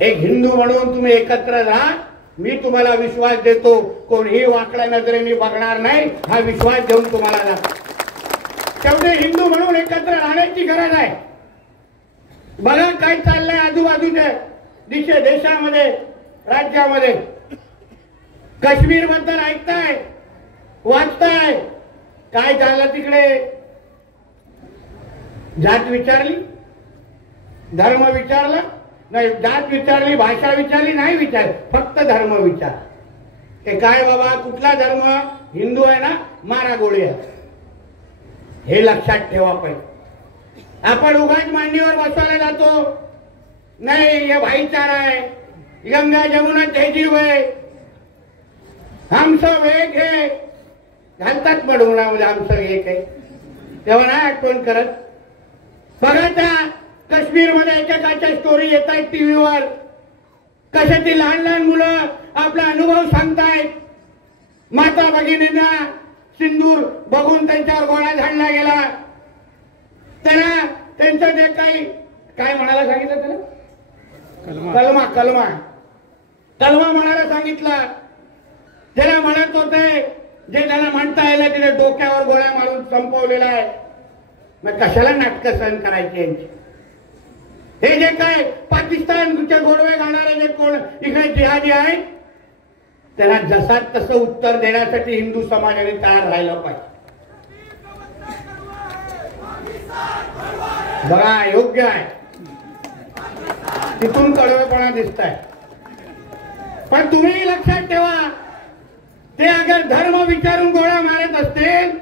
एक हिंदू म्हणून तुम्ही एकत्र राहा, मी तुम्हाला विश्वास देतो, कोणीही वाकड्या नजरेने बघणार नाही, हा विश्वास देऊन तुम्हाला जातो. शेवटी हिंदू म्हणून एकत्र राहण्याची गरज आहे. बघा काय चाललंय आजूबाजूच्या देशामध्ये, राज्यामध्ये. काश्मीर बद्दल ऐकताय, वाचताय, काय झालं तिकडे? जात विचारली, धर्म विचारला नाही, जात विचारली, भाषा विचारली नाही, विचार फक्त धर्म विचार. ते काय बाबा, कुठला धर्म? हिंदू आहे ना, मारा गोळी आहे. हे लक्षात ठेवा पाहिजे. आपण उगाच मांडीवर बसवायला जातो, नाही हे भाईचारा आहे, गंगा जमुना तहजीब है, हम सब एक है, घालतात बडवण्यामध्ये हम सब एक है, तेव्हा नाही आठवण करत. बघा त्या काश्मीरमध्ये एकेकाच्या स्टोरी येत आहेत टीव्हीवर, कसे ती लहान लहान मुलं आपला अनुभव सांगतायत. माता भगिनींना सिंदूर बघून त्यांच्यावर गोळा झाडला गेला. त्यांना त्यांचं जे काही काय म्हणायला सांगितलं, त्याला कलमा कलमा कलमा म्हणायला सांगितलं. त्याला म्हणत होते जे त्यांना म्हणता येईल तिने डोक्यावर गोळ्या मारून संपवलेला आहे. मग कशाला नाटकं सहन करायची यांची? हे जे काय पाकिस्तानचे गोडवे गाणारे जे कोण इकडे जिहादी आहेत, त्यांना जसा तसं उत्तर देण्यासाठी हिंदू समाजाने तयार राहिलं पाहिजे. बघा योग्य आहे, तिथून कडवेपणा दिसत आहे. पण तुम्ही लक्षात ठेवा, ते अगर धर्म विचारून गोळ्या मारत असतील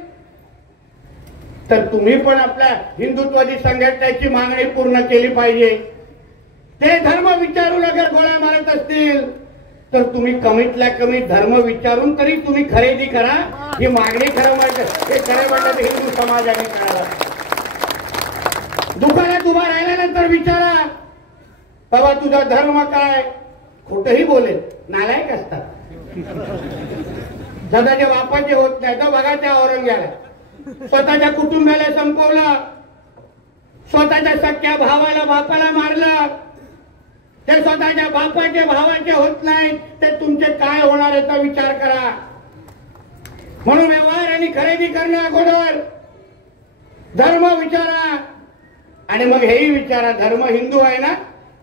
तर तुम्ही पण आपल्या हिंदुत्वादी संघटनेची मागणी पूर्ण केली पाहिजे. ते धर्म विचारून अगर गोळ्या मारत असतील तर तुम्ही कमीतल्या कमी धर्म विचारून तरी तुम्ही खरेदी करा. ही मागणी खरं हे खरं म्हणतात हिंदू समाजाने करायला. दुकानात उभा राहिल्यानंतर विचारा, बाबा तुझा धर्म काय? खोटही बोलेल, नालायक असतात. स्वतःच्या बापाचे होत नाही तर बघा त्या औरंग्याला स्वतःच्या कुटुंबाला संपवलं, स्वतःच्या सख्या भावाला बापाला मारलं. ते स्वतःच्या बापाचे भावाचे होत नाही, ते तुमचे काय होणार याचा विचार करा. म्हणून व्यवहार आणि खरेदी करण्या अगोदर धर्म विचारा आणि मग हेही विचारा, धर्म हिंदू आहे ना,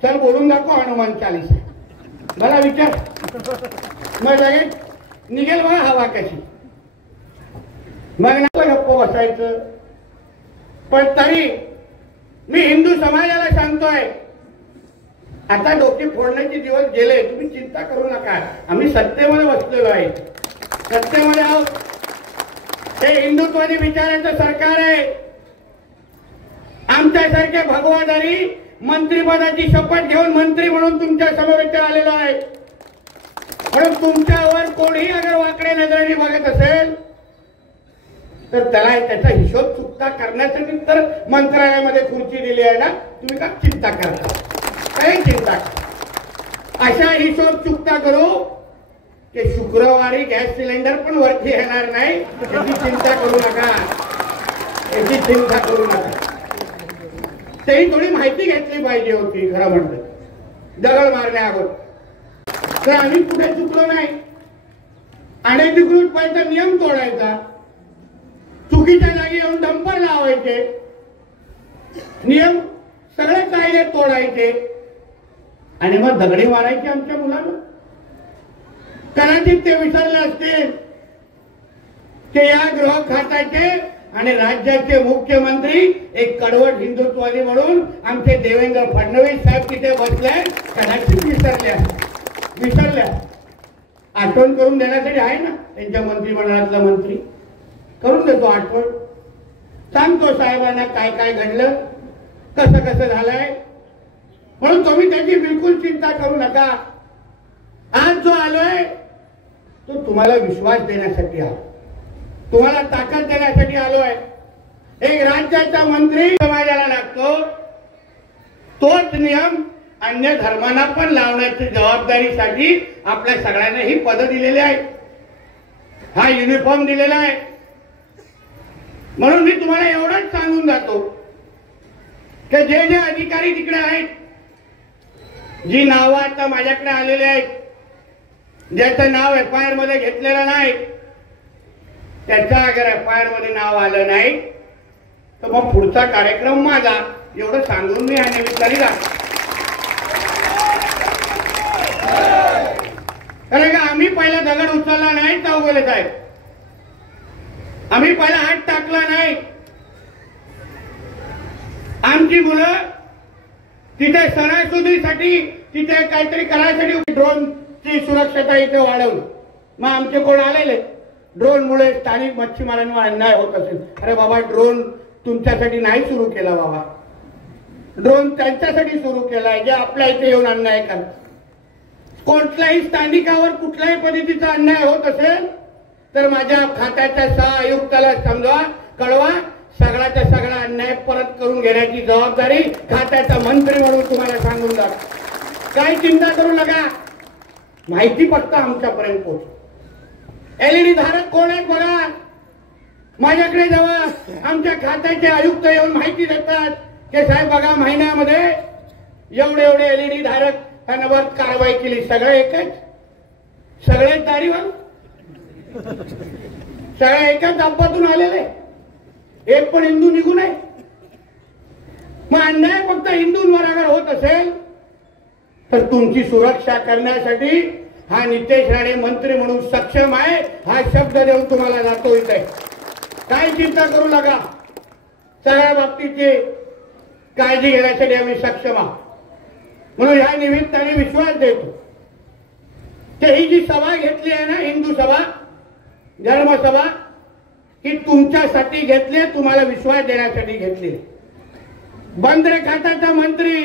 चल बोलून दाखव हनुमान चालीसा, मला विचार, मग लगेच निघेल बघा हवा कशी. मग नको गप्प बसायचं. पण तरी मी हिंदू समाजाला सांगतोय, आता डोके फोडण्याचे दिवस गेले, तुम्ही चिंता करू नका. आम्ही सत्तेमध्ये बसलेलो आहे, सत्तेमध्ये आहोत. हे हिंदुत्वादी विचारांचं सरकार आहे. आमच्यासारखे भगवादारी मंत्रिपदाची शपथ घेऊन मंत्री म्हणून तुमच्या समोर इथे आलेलो आहे. म्हणून तुमच्यावर कोणीही अगर वाकड्या नजरेने बघत असेल तर त्याला त्याचा हिशोब चुकता करण्यासाठी तर मंत्रालयामध्ये खुर्ची दिली आहे ना, तुम्ही का चिंता करता? काही चिंता करा. अशा हिशोब चुकता करू की शुक्रवारी गॅस सिलेंडर पण वरती येणार नाही, याची चिंता करू नका, याची चिंता करू नका. तेही थोडी माहिती घेतली पाहिजे होती खरं म्हणलं दगड मारण्या अगोदर. तर आम्ही कुठे चुकलो नाही. अनधिकृत पाहिजे नियम तोडायचा, चुकीच्या जागी येऊन डंपर लावायचे, नियम सगळे कायदे तोडायचे आणि मग दगडी मारायची आमच्या मुलांना. कदाचित ते विसरले असतील की या गृह खात्याचे आणि राज्याचे मुख्यमंत्री एक कडवट हिंदुत्ववादी म्हणून आमचे देवेंद्र फडणवीस साहेब तिथे बसले, कदाचित विसरल्या. आठवण करून देण्यासाठी आहे ना त्यांच्या मंत्रिमंडळातला मंत्री, करून देतो आठवण, सांगतो साहेबांना काय काय घडलं, कसं कसं झालंय. म्हणून तुम्ही त्याची बिलकुल चिंता करू नका. आज जो आलोय तो तुम्हाला विश्वास देण्यासाठी आलो, तुम्हाला ताकद देण्यासाठी आलोय. एक राज्याचा मंत्री समाजाला लागतो, तोच नियम अन्य धर्मांना पण लावण्याची जबाबदारीसाठी आपल्या सगळ्यांना ही पद दिलेली आहे, हा युनिफॉर्म दिलेला आहे. म्हणून मी तुम्हाला एवढंच सांगून जातो की जे जे अधिकारी तिकडे आहेत जी नावं आता माझ्याकडे आलेली आहेत, ज्याचं नाव FIR मध्ये घेतलेलं नाही, त्याचं अगर FIR मध्ये नाव आलं नाही तर मग पुढचा कार्यक्रम माझा, एवढं सांगून मी आणि विचारीला. कारण का आम्ही पहिला दगड उचलला नाही चौगुले साहेब, आम्ही पहिला हात टाकला नाही. आमची मुलं तिथे सणासुदीसाठी तिथे काहीतरी करायसाठी ड्रोनची सुरक्षता इथे वाढवली. मग आमचे कोण आलेले ड्रोनमुळे स्थानिक मच्छीमारांवर अन्याय होत असेल. अरे बाबा, ड्रोन तुमच्यासाठी नाही सुरू केला बाबा, ड्रोन त्यांच्यासाठी सुरू केलाय जे आपल्या इथे येऊन अन्याय करतात. कोणत्याही स्थानिकावर कुठल्याही पद्धतीचा अन्याय होत असेल तर माझ्या खात्याच्या सहआयुक्ताला समजवा, कळवा. सगळ्याचा सगळा अन्याय परत करून घेण्याची जबाबदारी खात्याचा मंत्री म्हणून तुम्हाला सांगून जा. काही चिंता करू नका, माहिती फक्त आमच्यापर्यंत पोहोच. LED धारक कोण आहेत बघा, माझ्याकडे जेव्हा आमच्या खात्याचे आयुक्त येऊन माहिती देतात की साहेब बघा महिन्यामध्ये एवढे एवढे LED धारक त्यांवर कारवाई केली, सगळे एकच, सगळे दारीवर, सगळे एकाच डब्बातून आलेले, एक पण हिंदू निघू नये. मग अन्याय फक्त हिंदूंवर अगर होत असेल तर तुमची सुरक्षा करण्यासाठी हा नितेश राणे मंत्री म्हणून सक्षम आहे, हा शब्द देऊन तुम्हाला जातो इथे. काय चिंता करू नका, सगळ्या बाबतीची काळजी घेण्यासाठी आम्ही सक्षम आहोत. म्हणून या निमित्ताने विश्वास देतो की ही जी सभा घेतली आहे ना, हिंदू सभा, धर्मसभा, ही तुमच्यासाठी घेतली, तुम्हाला विश्वास देण्यासाठी घेतली. बंदरे खात्याचा मंत्री,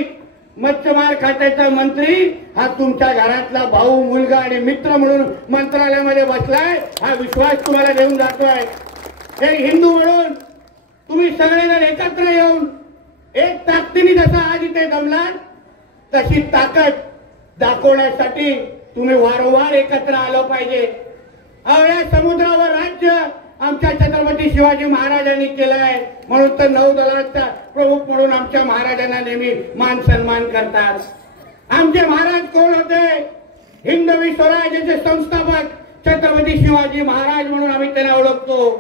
मच्छीमार खात्याचा मंत्री हा तुमच्या घरातला भाऊ, मुलगा आणि मित्र म्हणून मंत्रालयामध्ये बसलाय, हा विश्वास तुम्हाला देऊन जातोय. हे हिंदू म्हणून तुम्ही सगळेजण एकत्र येऊन एक ताकदीने जसा आज इथे जमलात तशी ताकद दाखवण्यासाठी तुम्ही वारंवार एकत्र आलं पाहिजे. या समुद्रावर राज्य आमच्या छत्रपती शिवाजी महाराजांनी केलंय, म्हणून तर नौदलाचा प्रमुख म्हणून आमच्या महाराजांना नेहमी मान सन्मान करतात. आमचे महाराज कोण होते? हिंदवी स्वराज्याचे संस्थापक छत्रपती शिवाजी महाराज म्हणून आम्ही त्यांना ओळखतो.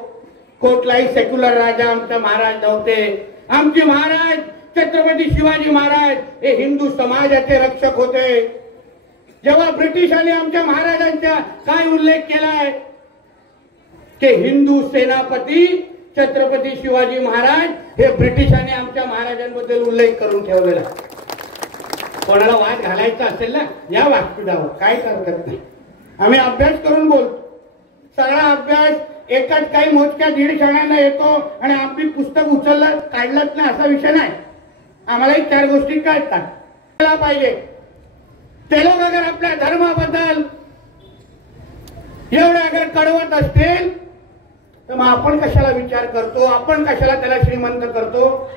कुठलाही सेक्युलर राजा आमचा महाराज नव्हते. आमचे महाराज छत्रपती शिवाजी महाराज हे हिंदू समाजाचे रक्षक होते. जेव्हा ब्रिटिशांनी आमच्या महाराजांचा काय उल्लेख केलाय की हिंदू सेनापती छत्रपती शिवाजी महाराज, हे ब्रिटिशांनी आमच्या महाराजांबद्दल उल्लेख करून ठेवलेला. कोणाला वाद घालायचा असेल ना, या व्यासपीठावर काय हरकत नाही, आम्ही अभ्यास करून बोलतो. सगळा अभ्यास एकाच काही मोजक्या 1.5 क्षणांना येतो आणि आम्ही पुस्तक उचललं काढलंच नाही असा विषय नाही. आम्हालाही 4 गोष्टी कळतात पाहिजे. ते लोक अगर आपल्या धर्माबद्दल एवढे अगर कळवत असतील तर मग आपण कशाला विचार करतो, आपण कशाला त्याला श्रीमंत करतो.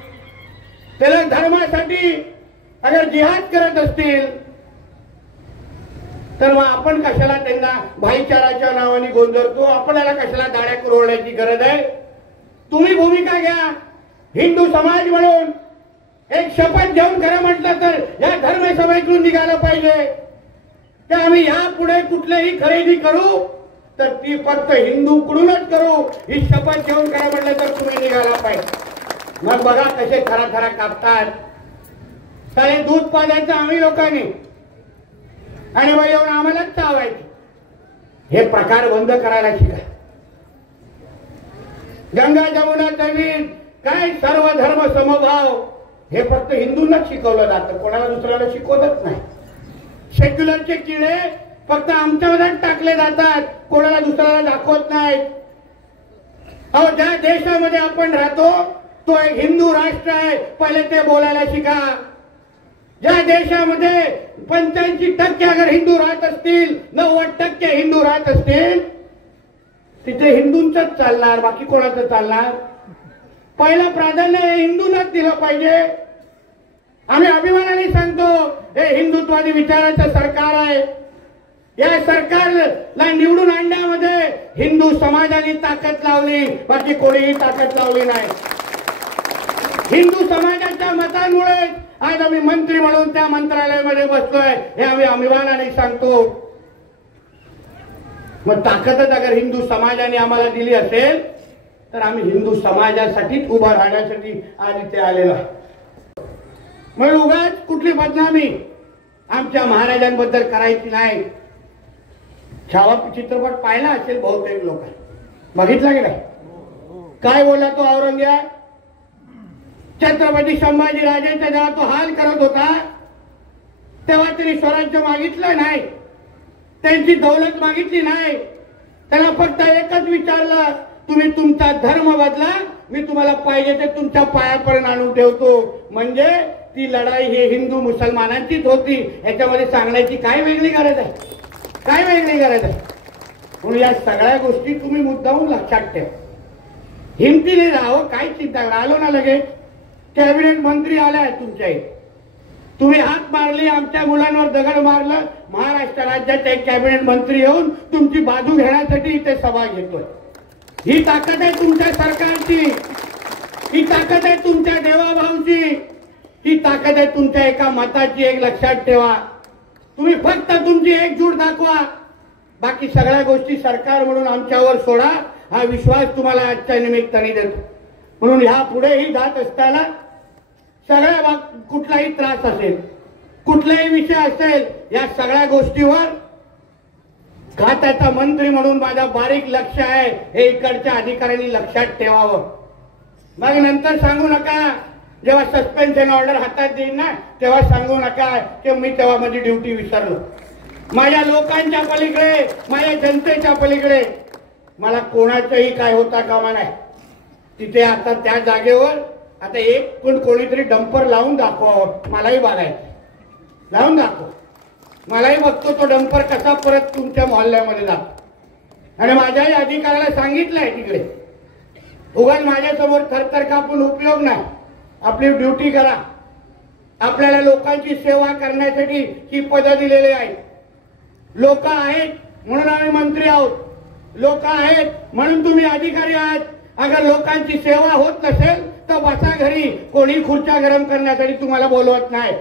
त्याला धर्मासाठी अगर जिहाद करत असतील तर मग आपण कशाला त्यांना भाईचाराच्या नावाने गोंधळतो, आपल्याला कशाला दाड्या कुरवण्याची गरज आहे. तुम्ही भूमिका घ्या. हिंदू समाज म्हणून एक शपथ घेऊन खरं म्हटलं तर या धर्मसभेतून निघालं पाहिजे की आम्ही यापुढे कुठलीही खरेदी करू तर ती फक्त हिंदूकडूनच करू, ही शपथ घेऊन खरं म्हटलं तर तुम्ही निघाला पाहिजे. मग बघा कसे थरा थरा कापतात. सारे दूध पाजायचं आम्ही लोकांनी आणि मग येऊन आम्हालाच चावायचं. हे प्रकार बंद करायला शिका. गंगा जमुना तवीर काय सर्व धर्म समभाव हे फक्त हिंदूंनाच शिकवलं जातं, कोणाला दुसऱ्याला शिकवतच नाही. सेक्युलरचे किडे फक्त आमच्यावर टाकले जातात, कोणाला दुसऱ्याला दाखवत नाहीत. अहो, ज्या देशामध्ये आपण राहतो तो एक हिंदू राष्ट्र आहे, पहिले ते बोलायला शिका. ज्या देशामध्ये 85% अगर हिंदू राहत असतील, 90% हिंदू राहत असतील, तिथे हिंदूंचंच चालणार, बाकी कोणाचं चालणार? पहिलं प्राधान्य हे हिंदूंनाच दिलं पाहिजे. आम्ही अभिमानाने सांगतो हे हिंदुत्वादी विचाराचं सरकार आहे. या सरकारला निवडून आणण्यामध्ये हिंदू समाजाने ताकद लावली, बाकी कोणीही ताकद लावली नाही. हिंदू समाजाच्या मतांमुळे आज आम्ही मंत्री म्हणून त्या मंत्रालयामध्ये बसलोय हे आम्ही अभिमानाने सांगतो. मग ताकदच अगर हिंदू समाजाने आम्हाला दिली असेल तर आम्ही हिंदू समाजासाठीच उभा राहण्यासाठी आज इथे आलेलो आहे. मग उगाच कुठली बदनामी आमच्या महाराजांबद्दल करायची नाही. छावा चित्रपट पाहिला असेल बहुतेक लोक, बघितला की नाही? काय बोलला तो औरंगजेब? छत्रपती संभाजी राजांचा जेव्हा तो हाल करत होता तेव्हा त्यांनी स्वराज्य मागितलं नाही, त्यांची दौलत मागितली नाही. त्याला फक्त एकच विचारलं, तुम्ही तुमचा धर्म बदला, मी तुम्हाला पाहिजे ते तुमच्या पायापर्यंत आणून ठेवतो. म्हणजे ती लढाई ही हिंदू मुसलमानांचीच होती. याच्यामध्ये सांगण्याची काय वेगळी गरज आहे? काय वेगळी गरज आहे? म्हणून या सगळ्या गोष्टी तुम्ही मुद्दामून लक्षात ठेवा. हिमतीने राहावं, काय चिंता करा. आलो ना लगेच कॅबिनेट मंत्री आलाय तुमच्या इथे, तुम्ही हात मारली, आमच्या मुलांवर दगड मारलं, महाराष्ट्र राज्याचे एक कॅबिनेट मंत्री येऊन तुमची बाजू घेण्यासाठी इथे सभा घेतोय. ही ताकद आहे तुमच्या सरकारची, ही ताकद आहे तुमच्या देवाभाऊची, ही ताकद आहे तुमच्या एका मताची. एक लक्षात ठेवा, तुम्ही फक्त तुमची एकजूट दाखवा, बाकी सगळ्या गोष्टी सरकार म्हणून आमच्यावर सोडा. हा विश्वास तुम्हाला आजच्या निमित्ताने देतो. म्हणून ह्या पुढेही जात असताना सगळ्या कुठलाही त्रास असेल, कुठलाही विषय असेल, या सगळ्या गोष्टीवर खात्याचा मंत्री म्हणून माझा बारीक लक्ष आहे, हे इकडच्या अधिकाऱ्यांनी लक्षात ठेवावं. मग नंतर सांगू नका, जेव्हा सस्पेन्शन ऑर्डर हातात देईन ना तेव्हा सांगू नका की मी तेव्हा माझी ड्युटी विसरलो. माझ्या लोकांच्या पलीकडे, माझ्या जनतेच्या पलीकडे मला कोणाचंही काय होता कामा नाही. तिथे आता त्या जागेवर आता एक कोणीतरी डंपर लावून दाखवावं, मलाही बघायचं, लावून दाखव, मलाही बघतो तो डंपर कसा परत तुमच्या मोहल्ल्यामध्ये जातो. आणि माझ्याही अधिकाऱ्याला सांगितलंय तिकडे, उगाच माझ्या समोर थरथर कापून उपयोग नाही. आपली ड्युटी करा. आपल्याला लोकांची सेवा करण्यासाठी ही पद दिलेली आहे. लोक आहेत म्हणून आम्ही मंत्री आहोत, लोक आहेत म्हणून तुम्ही अधिकारी आहात. अगर लोकांची सेवा होत नसेल तर बसा घरी, कोणी खुर्च्या गरम करण्यासाठी तुम्हाला बोलवत नाही.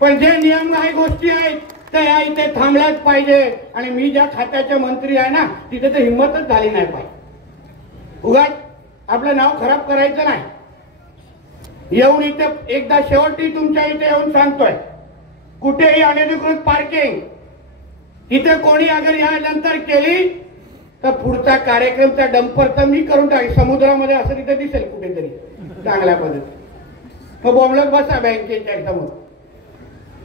पण जे नियम आहे, गोष्टी आहेत, त्या या इथे थांबल्याच पाहिजे. आणि मी ज्या खात्याचे मंत्री आहे ना तिथे तर हिंमतच झाली नाही पाहिजे. उगाच आपलं नाव खराब करायचं नाही. येऊन इथे एकदा शेवटी तुमच्या इथे येऊन सांगतोय, कुठेही अनधिकृत पार्किंग इथे कोणी अगर यानंतर केली तर पुढचा कार्यक्रमचा डंपर तर मी करून टाकेल. समुद्रामध्ये असं तिथे दिसेल कुठेतरी चांगल्या पद्धतीने, मग बोंबलत बसा बँकेच्या समोर.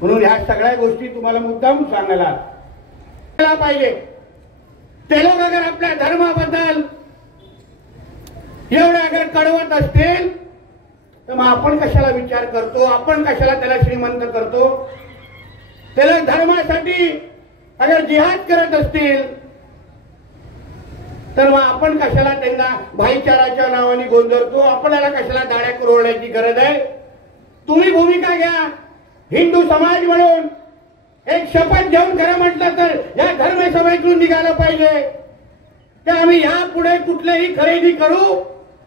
म्हणून ह्या सगळ्या गोष्टी तुम्हाला मुद्दाम सांगायला पाहिजे. ते लोक अगर आपल्या धर्माबद्दल एवढे अगर कडवत असतील तर मग आपण कशाला विचार करतो, आपण कशाला त्याला श्रीमंत करतो. त्याला धर्मासाठी अगर जिहाद करत असतील तर मग आपण कशाला त्यांना भाईचाराच्या नावाने गोंधळतो, आपल्याला कशाला दाड्या कुरवण्याची गरज आहे. तुम्ही भूमिका घ्या. हिंदू समाज म्हणून एक शपथ घेऊन खरं म्हटलं तर या धर्मसभेतून निघालं पाहिजे की आम्ही यापुढे कुठलीही खरेदी करू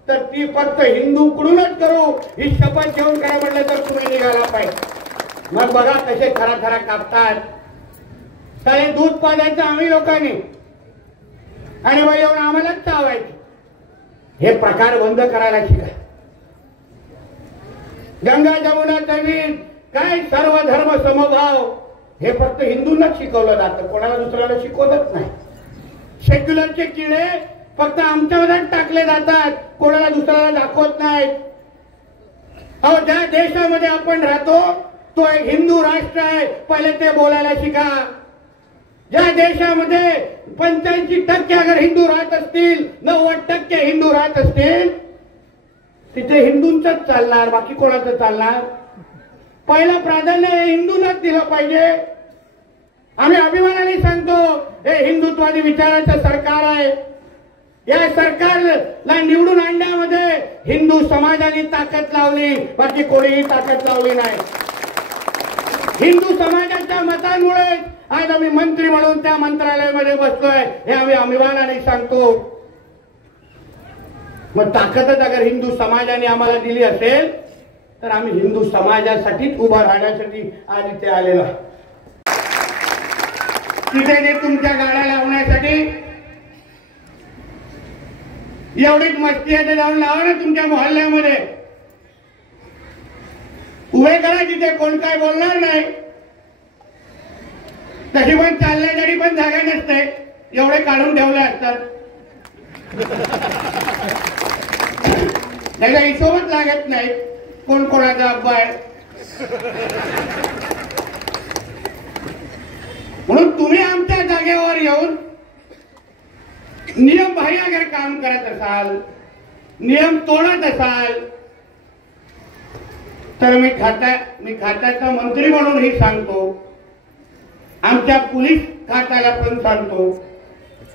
तर ती फक्त हिंदूकडूनच करू, ही शपथ घेऊन खरं म्हटलं तर तुम्ही निघाला पाहिजे. मग बघा कसे खरा खरा कापतात. सारे दूध पाजायचं आम्ही लोकांनी आणि मग येऊन आम्हालाच चावायचं. हे प्रकार बंद करायला शिका. गंगा जमुना तवीर काय सर्व धर्म समभाव हे फक्त हिंदूंनाच शिकवलं जातं, कोणाला दुसऱ्याला शिकवतच नाही. सेक्युलरचे किडे फक्त आमच्यावरच टाकले जातात, कोणाला दुसऱ्याला दाखवत नाहीत. अहो, ज्या देशामध्ये आपण राहतो तो एक हिंदू राष्ट्र आहे, पहिले ते बोलायला शिका. ज्या देशामध्ये 85% अगर हिंदू राहत असतील, 90% हिंदू राहत असतील, तिथे हिंदूंचंच चालणार, बाकी कोणाचं चालणार. पहिलं प्राधान्य हे हिंदूंनाच दिलं पाहिजे. आम्ही अभिमानाने सांगतो हे हिंदुत्वादी विचाराचं सरकार आहे. या सरकारला निवडून आणण्यामध्ये हिंदू समाजाने ताकद लावली, बाकी कोणीही ताकद लावली नाही. हिंदू समाजाच्या मतांमुळे आज आम्ही मंत्री म्हणून त्या मंत्रालयामध्ये बसलोय, हे आम्ही अभिमानाने सांगतो. मग ताकदच अगर हिंदू समाजाने आम्हाला दिली असेल तर आम्ही हिंदू समाजासाठीच उभा राहण्यासाठी आज इथे आलेलो आहे. तिथे जे तुमच्या गाड्या लावण्यासाठी एवढीच मस्ती आहे, जाऊन लावा ना तुमच्या मोहल्ल्यामध्ये, उभे करा तिथे, कोण काय बोलणार नाही. तशी पण चालण्यासाठी पण जागा नसते, एवढे काढून ठेवले असतात. त्याचा हिशोबच लागत नाही कोण कोणाचा अब्बा आहे. म्हणून तुम्ही आमच्या जागेवर येऊन नियम बाह्य अगर काम करत असाल, नियम तोडत असाल, तर मी खात्याचा मंत्री म्हणून ही सांगतो, आमच्या पोलीस खात्याला पण सांगतो,